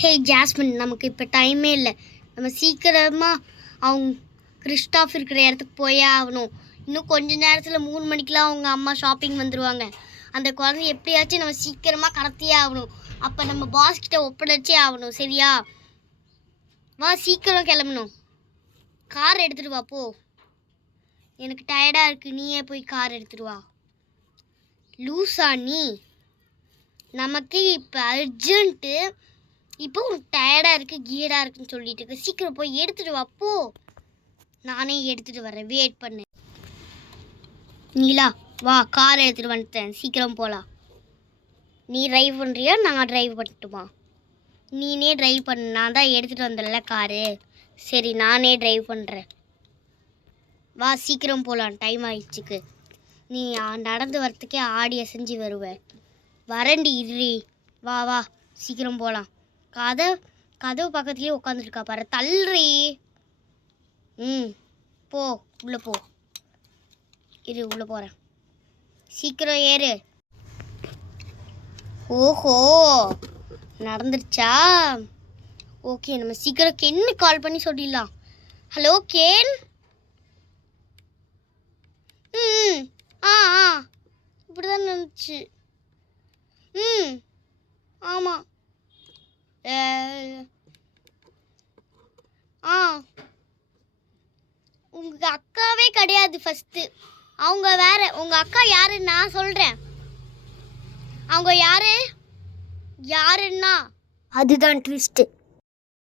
ஹே jasmine, நமக்கு இப்போ டைமே இல்லை. நம்ம சீக்கிரமாக அவங்க கிறிஸ்டாஃப் இருக்கிற இடத்துக்கு போயே ஆகணும். இன்னும் கொஞ்ச நேரத்தில் 3 மணிக்கெலாம் அவங்க அம்மா ஷாப்பிங் வந்துடுவாங்க. அந்த குழந்தை எப்படியாச்சும் நம்ம சீக்கிரமாக கடத்தியே ஆகணும். அப்போ நம்ம பாஸ்கிட்ட ஒப்படைச்சே ஆகணும். சரியா? வா, சீக்கிரம் கிளம்பணும். கார் எடுத்துகிட்டு வா போ. எனக்கு டயர்டாக இருக்குது, நீயே போய் கார் எடுத்துகிட்டு வா. லூசா நீ? நமக்கு இப்போ அர்ஜென்ட்டு. இப்போ உனக்கு டயர்டாக இருக்குது, கீடாக இருக்குன்னு சொல்லிட்டு இருக்கு. சீக்கிரம் போய் எடுத்துகிட்டு வா போ. நானே எடுத்துகிட்டு வரேன், வெயிட் பண்ணு. நீலா வா, கார் எடுத்துகிட்டு வந்துட்டேன், சீக்கிரம் போகலாம். நீ ட்ரைவ் பண்ணுறியா நான் ட்ரைவ் பண்ணட்டுமா? நீனே ட்ரைவ் பண்ணு, நான் தான் எடுத்துகிட்டு வந்தேன்ல காரு. சரி, நானே ட்ரைவ் பண்ணுறேன். வா, சீக்கிரம் போகலாம், டைம் ஆயிடுச்சுக்கு. நீ நடந்து வரத்துக்கே ஆடி அசைஞ்சு வருவேன். வரண்டி இரு. வா வா, சீக்கிரம் போகலாம். கதவு பக்கத்துலேயே உட்காந்துருக்கா பாரு, தள்ளுறி. போ, உள்ளே போ. இரு, உள்ளே போகிறேன். சீக்கிரம் ஏறு. ஓஹோ, நடந்துருச்சா? ஓகே, நம்ம சீக்கிரம் கென்னு கால் பண்ணி சொல்லிடலாம். Hello can. ஆ ஆ இப்படி தான் நடந்துச்சு. ஆமாம். உங்க அக்காவே கிடையாது ஃபஸ்ட்டு. அவங்க வேற. உங்கள் அக்கா யாருன்னு நான் சொல்கிறேன். அவங்க யாருன்னா அதுதான் ட்விஸ்ட்டு.